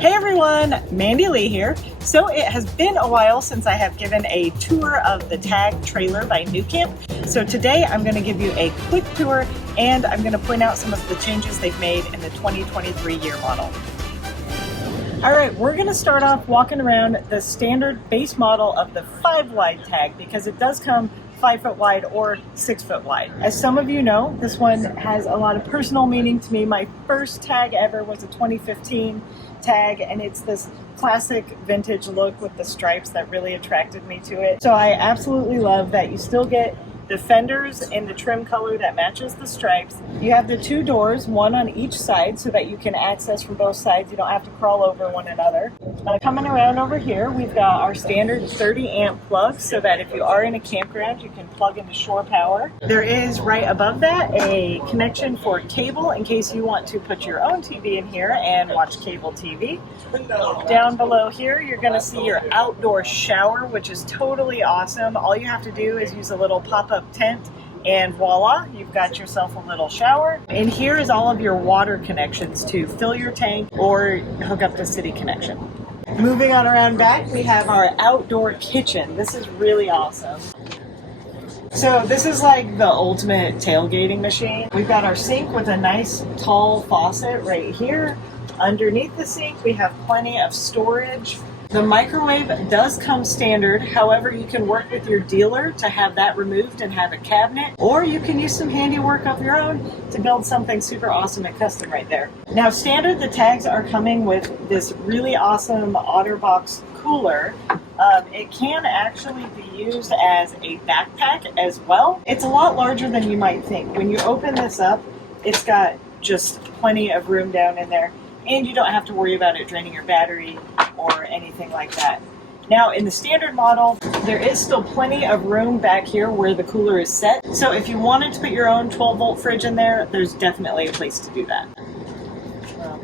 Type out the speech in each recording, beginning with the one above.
Hey everyone, Mandy Lea here. So it has been a while since I have given a tour of the TAG trailer by nuCamp. So today I'm going to give you a quick tour and I'm going to point out some of the changes they've made in the 2023 year model. All right, we're going to start off walking around the standard base model of the 5 wide TAG because it does come 5 foot wide or 6 foot wide. As some of you know, this one has a lot of personal meaning to me. My first TAG ever was a 2015 TAG, and it's this classic vintage look with the stripes that really attracted me to it. So I absolutely love that you still get the fenders in the trim color that matches the stripes. You have the 2 doors, one on each side, so that you can access from both sides. You don't have to crawl over one another. Coming around over here, we've got our standard 30 amp plug, so that if you are in a campground, you can plug into shore power. There is right above that a connection for cable in case you want to put your own TV in here and watch cable TV. Down below here, you're going to see your outdoor shower, which is totally awesome. All you have to do is use a little pop-up tent and voila, you've got yourself a little shower. And here is all of your water connections to fill your tank or hook up to city connection. Moving on around back, we have our outdoor kitchen. This is really awesome. So this is like the ultimate tailgating machine. We've got our sink with a nice tall faucet right here. Underneath the sink, we have plenty of storage. The microwave does come standard, however you can work with your dealer to have that removed and have a cabinet, or you can use some handiwork of your own to build something super awesome and custom right there. Now standard, the tags are coming with this really awesome OtterBox cooler. It can actually be used as a backpack as well. It's a lot larger than you might think. When you open this up, it's got just plenty of room down in there. And you don't have to worry about it draining your battery or anything like that. Now in the standard model, there is still plenty of room back here where the cooler is set. So if you wanted to put your own 12-volt fridge in there, there's definitely a place to do that.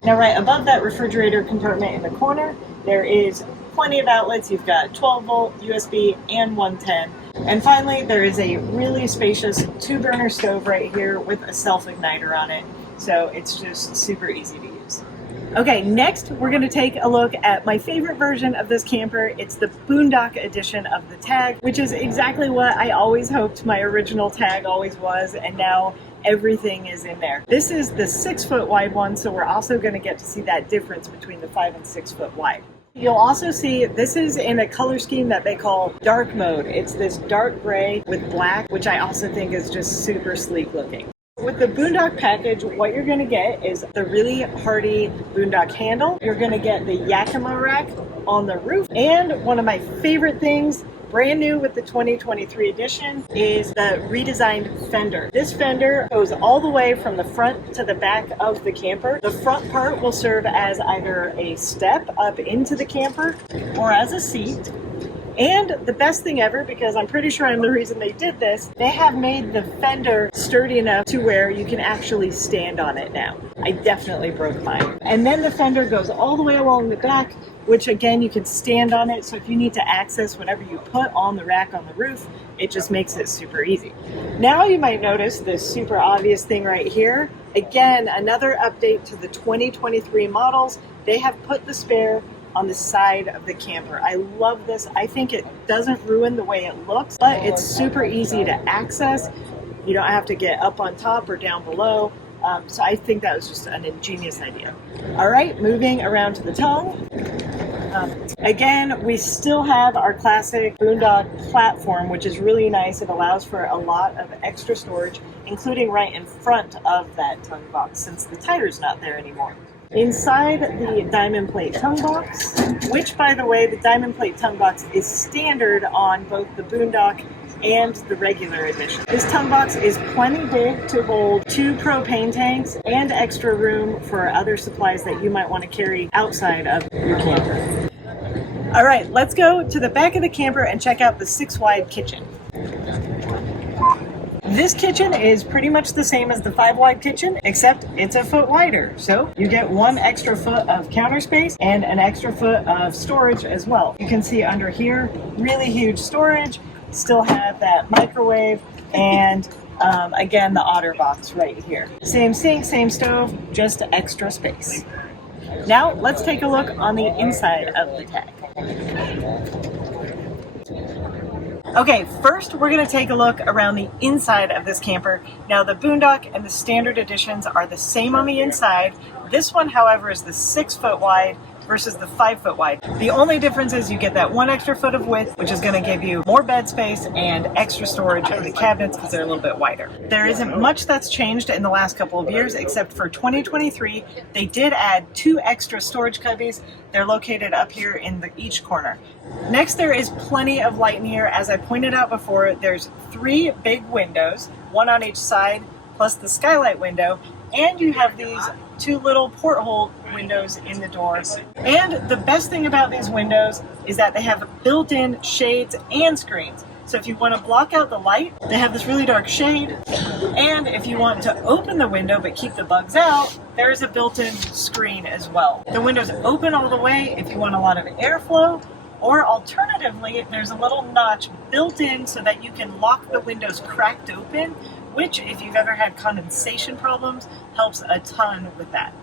Now right above that refrigerator compartment in the corner, there is plenty of outlets. You've got 12-volt, USB, and 110. And finally, there is a really spacious 2-burner stove right here with a self-igniter on it. So it's just super easy to use. Okay, next we're going to take a look at my favorite version of this camper. It's the Boondock edition of the TAG, which is exactly what I always hoped my original TAG always was, and now everything is in there. This is the 6 foot wide one, so we're also going to get to see that difference between the 5 and 6 foot wide. You'll also see this is in a color scheme that they call dark mode. It's this dark gray with black, which I also think is just super sleek looking. With the Boondock package, what you're going to get is the really hardy Boondock handle. You're going to get the Yakima rack on the roof. And one of my favorite things, brand new with the 2023 edition, is the redesigned fender. This fender goes all the way from the front to the back of the camper. The front part will serve as either a step up into the camper or as a seat. And the best thing ever, because I'm pretty sure I'm the reason they did this, they have made the fender sturdy enough to where you can actually stand on it now. I definitely broke mine. And then the fender goes all the way along the back, which again, you can stand on it. So if you need to access whatever you put on the rack on the roof, it just makes it super easy. Now you might notice this super obvious thing right here. Again, another update to the 2023 models. They have put the spare on the side of the camper. I love this. I think it doesn't ruin the way it looks, but it's super easy to access. You don't have to get up on top or down below. So I think that was just an ingenious idea. All right, moving around to the tongue. Again, we still have our classic Boondock platform, which is really nice. It allows for a lot of extra storage, including right in front of that tongue box, since the tire's not there anymore. Inside the diamond plate tongue box, which by the way, the diamond plate tongue box is standard on both the Boondock and the regular edition. This tongue box is plenty big to hold 2 propane tanks and extra room for other supplies that you might want to carry outside of your camper. All right, let's go to the back of the camper and check out the 6 wide kitchen. This kitchen is pretty much the same as the 5 wide kitchen, except it's a foot wider. So you get 1 extra foot of counter space and an extra foot of storage as well. You can see under here, really huge storage, still have that microwave and again, the OtterBox right here. Same sink, same stove, just extra space. Now let's take a look on the inside of the TAG. Okay, first we're going to take a look around the inside of this camper. Now the Boondock and the standard editions are the same on the inside. This one, however, is the 6 foot wide versus the 5 foot wide. The only difference is you get that 1 extra foot of width, which is going to give you more bed space and extra storage in the cabinets because they're a little bit wider. There isn't much that's changed in the last couple of years, except for 2023, they did add 2 extra storage cubbies. They're located up here in each corner. Next, there is plenty of light in here. As I pointed out before, there's 3 big windows, 1 on each side, plus the skylight window, and you have these 2 little porthole windows in the door. And the best thing about these windows is that they have built-in shades and screens. So if you want to block out the light, they have this really dark shade. And if you want to open the window but keep the bugs out, there is a built-in screen as well. The windows open all the way if you want a lot of airflow, or alternatively, there's a little notch built in so that you can lock the windows cracked open, which, if you've ever had condensation problems, helps a ton with that.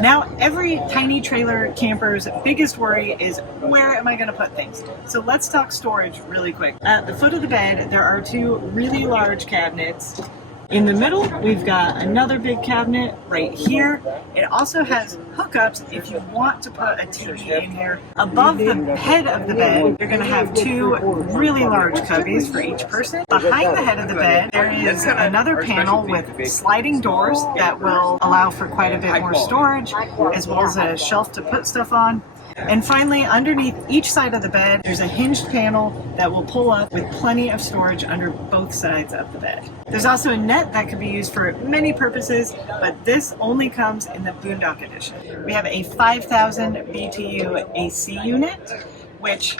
Now, every tiny trailer camper's biggest worry is, where am I going to put things? So let's talk storage really quick. At the foot of the bed, there are 2 really large cabinets. In the middle, we've got another big cabinet right here. It also has hookups if you want to put a TV in here. Above the head of the bed, you're going to have 2 really large cubbies for each person. Behind the head of the bed, there is another panel with sliding doors that will allow for quite a bit more storage, as well as a shelf to put stuff on. And finally, underneath each side of the bed, there's a hinged panel that will pull up with plenty of storage under both sides of the bed. There's also a net that could be used for many purposes, but this only comes in the Boondock edition. We have a 5,000 BTU AC unit, which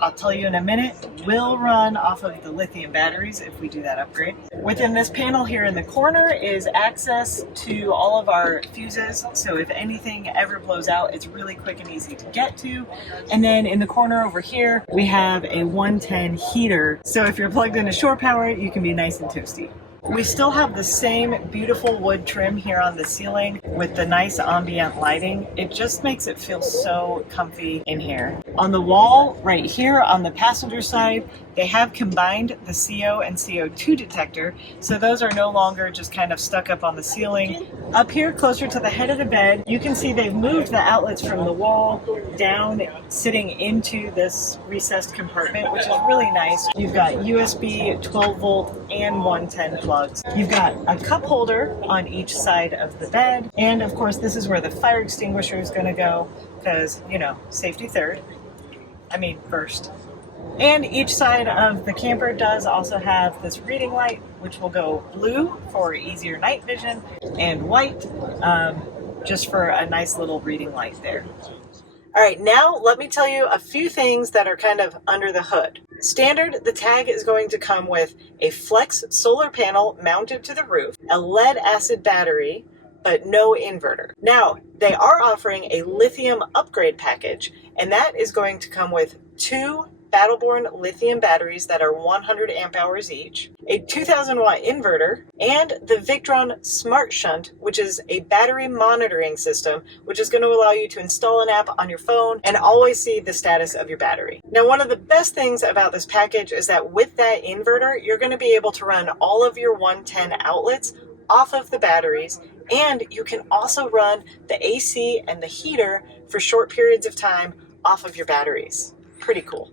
I'll tell you in a minute, will run off of the lithium batteries if we do that upgrade. Within this panel here in the corner is access to all of our fuses, so if anything ever blows out, it's really quick and easy to get to. And then in the corner over here, we have a 110 heater, so if you're plugged into shore power, you can be nice and toasty. We still have the same beautiful wood trim here on the ceiling with the nice ambient lighting. It just makes it feel so comfy in here. On the wall right here on the passenger side, they have combined the CO and CO2 detector, so those are no longer just kind of stuck up on the ceiling. Up here closer to the head of the bed, you can see they've moved the outlets from the wall down, sitting into this recessed compartment, which is really nice. You've got USB 12 volt and 110 plugs. You've got a cup holder on each side of the bed, and of course this is where the fire extinguisher is going to go, because, you know, safety first. And each side of the camper does also have this reading light, which will go blue for easier night vision, and white just for a nice little reading light there. All right, now let me tell you a few things that are kind of under the hood. Standard, the TAG is going to come with a flex solar panel mounted to the roof, a lead acid battery, but no inverter. Now, they are offering a lithium upgrade package, and that is going to come with 2 Battleborn lithium batteries that are 100 amp hours each, a 2000 watt inverter, and the Victron Smart Shunt, which is a battery monitoring system, which is going to allow you to install an app on your phone and always see the status of your battery. Now, one of the best things about this package is that with that inverter, you're going to be able to run all of your 110 outlets off of the batteries, and you can also run the AC and the heater for short periods of time off of your batteries. Pretty cool.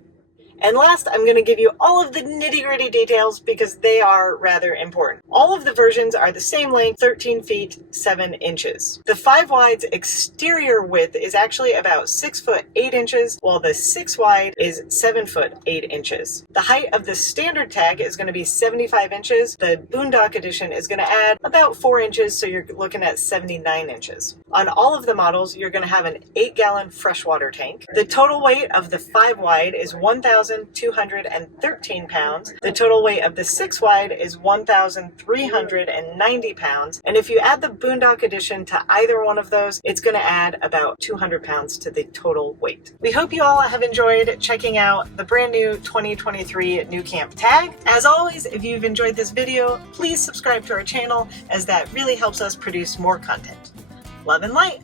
And last, I'm going to give you all of the nitty-gritty details because they are rather important. All of the versions are the same length, 13 feet, 7 inches. The 5 wide's exterior width is actually about 6 foot 8 inches, while the 6 wide is 7 foot 8 inches. The height of the standard TAG is going to be 75 inches. The Boondock edition is going to add about 4 inches, so you're looking at 79 inches. On all of the models, you're going to have an 8-gallon freshwater tank. The total weight of the 5 wide is 1,213 pounds. The total weight of the 6 wide is 1,390 pounds. And if you add the Boondock edition to either one of those, it's going to add about 200 pounds to the total weight. We hope you all have enjoyed checking out the brand new 2023 nuCamp TAG. As always, if you've enjoyed this video, please subscribe to our channel, as that really helps us produce more content. Love and light!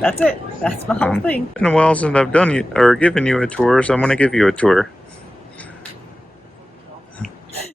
that's it. That's my whole thing. It's been a while since I've done you or given you a tour, so I'm going to give you a tour.